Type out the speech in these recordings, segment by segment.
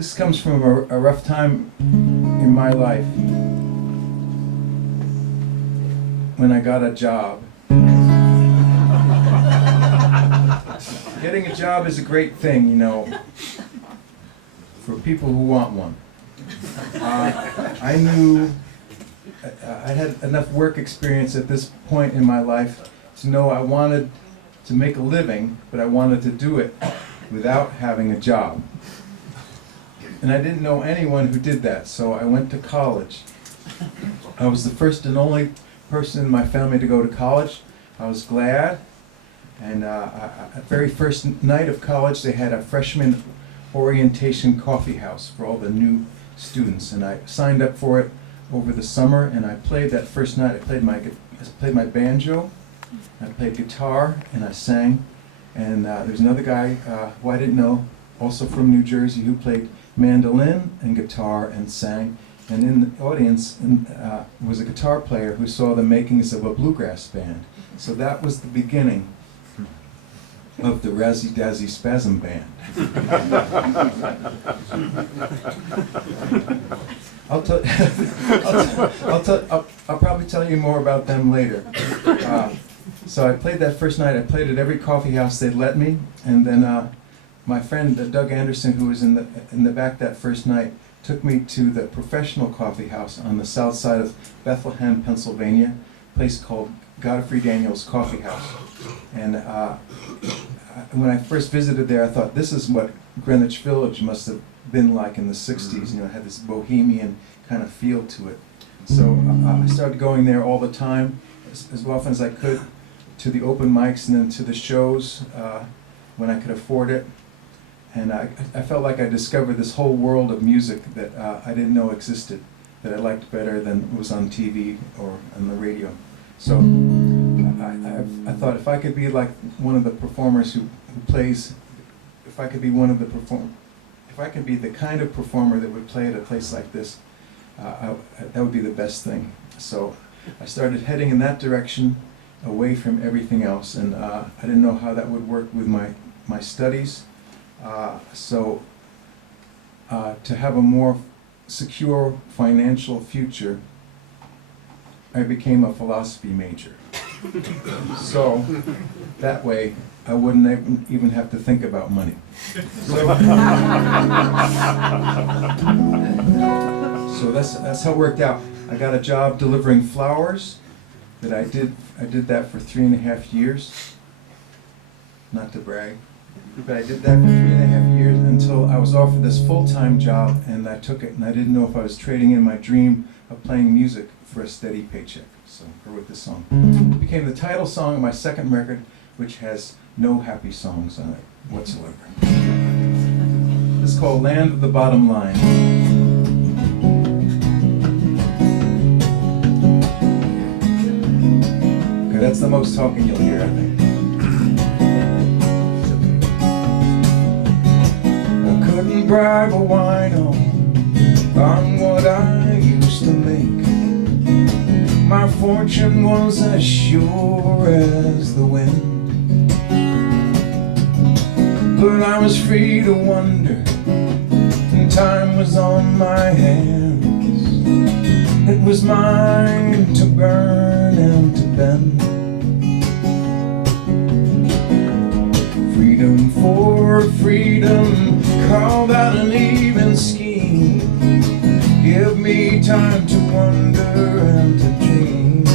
This comes from a rough time in my life when I got a job. Getting a job is a great thing, you know, for people who want one. I knew I had enough work experience at this point in my life to know I wanted to make a living, but I wanted to do it without having a job. And I didn't know anyone who did that, so I went to college. I was the first and only person in my family to go to college. I was glad. And at very first night of college, they had a freshman orientation coffee house for all the new students, and I signed up for it over the summer. And I played that first night. I played my banjo, I played guitar, and I sang. And there's another guy who I didn't know, also from New Jersey, who played mandolin and guitar and sang. And in the audience was a guitar player who saw the makings of a bluegrass band. So that was the beginning of the Razzie Dazzie Spasm Band. I'll probably tell you more about them later. So I played that first night. I played at every coffee house they'd let me, and then my friend Doug Anderson, who was in the back that first night, took me to the professional coffee house on the south side of Bethlehem, Pennsylvania, a place called Godfrey Daniels Coffee House. And when I first visited there, I thought, this is what Greenwich Village must have been like in the 60s. You know, it had this bohemian kind of feel to it. So I started going there all the time, as often as I could, to the open mics and then to the shows when I could afford it. And I felt like I discovered this whole world of music that I didn't know existed, that I liked better than was on TV or on the radio. So I thought if I could be like one of the performers who plays, if I could be the kind of performer that would play at a place like this, that would be the best thing. So I started heading in that direction, away from everything else, and I didn't know how that would work with my studies. So to have a more secure financial future, I became a philosophy major. So that way I wouldn't even have to think about money. So that's how it worked out. I got a job delivering flowers. That I did that for 3.5 years. Not to brag, but I did that for 3.5 years until I was offered this full-time job, and I took it, and I didn't know if I was trading in my dream of playing music for a steady paycheck. So here with this song. It became the title song of my second record, which has no happy songs on it whatsoever. It's called Land of the Bottom Line. Okay, that's the most talking you'll hear, I think. I couldn't bribe a wino on what I used to make. My fortune was as sure as the wind. But I was free to wander, and time was on my hands. It was mine to burn and to bend. Freedom for freedom, call that an even scheme. Give me time to wonder and to dream.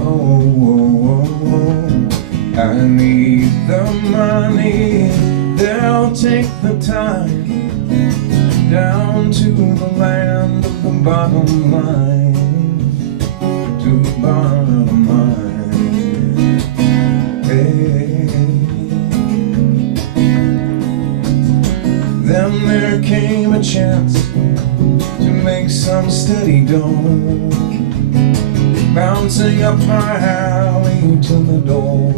Oh, oh, oh, oh. I need the money, they'll take the time down to the land of the bottom line, to the bottom line. Hey. Then there came a chance to make some steady dough, bouncing up my alley to the door.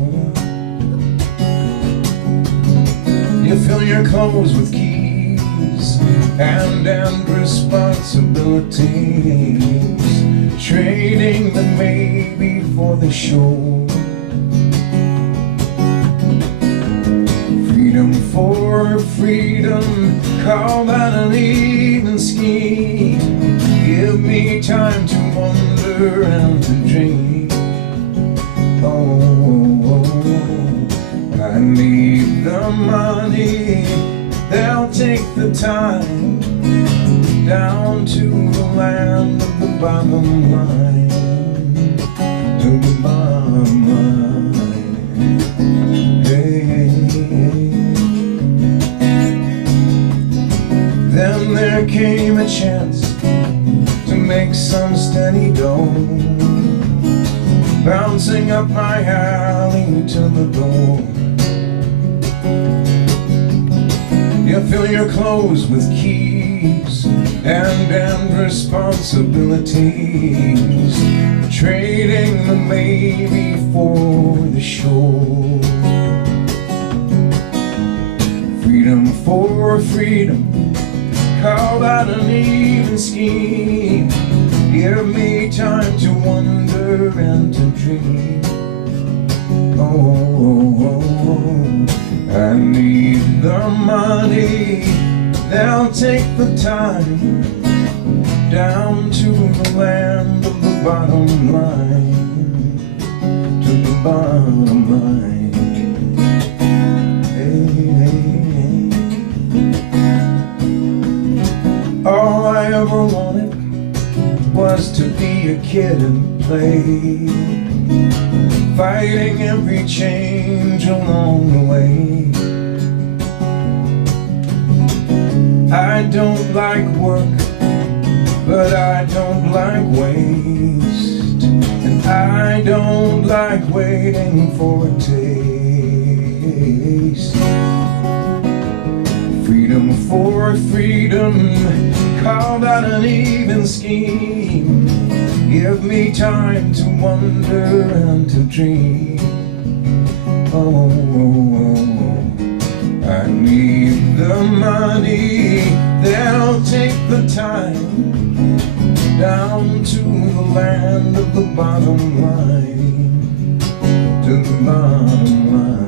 You fill your clothes with keys and responsibilities, trading the maybe for the show. Freedom for freedom, freedom, call that an even scheme. Give me time to wonder and to dream. Oh, I need the money, they'll take the time, down to the land of the bottom line, to the bottom line. Hey. Then there came a chance to make some steady dough, bouncing up my alley to the door. You fill your clothes with keys and responsibilities, trading the baby for the show. Freedom for freedom, call that an even scheme. Give me time to wonder and to dream. Oh, I need the money, they'll take the time, down to the land of the bottom line, to the bottom line. Hey, hey, hey. All I ever wanted was to be a kid and play, fighting every change along the way. I don't like work, but I don't like waste, and I don't like waiting for a taste. Freedom for freedom, call that an even scheme. Give me time to wonder and to dream. Oh, I need the money, they'll take the time, down to the land of the bottom line, to the bottom line.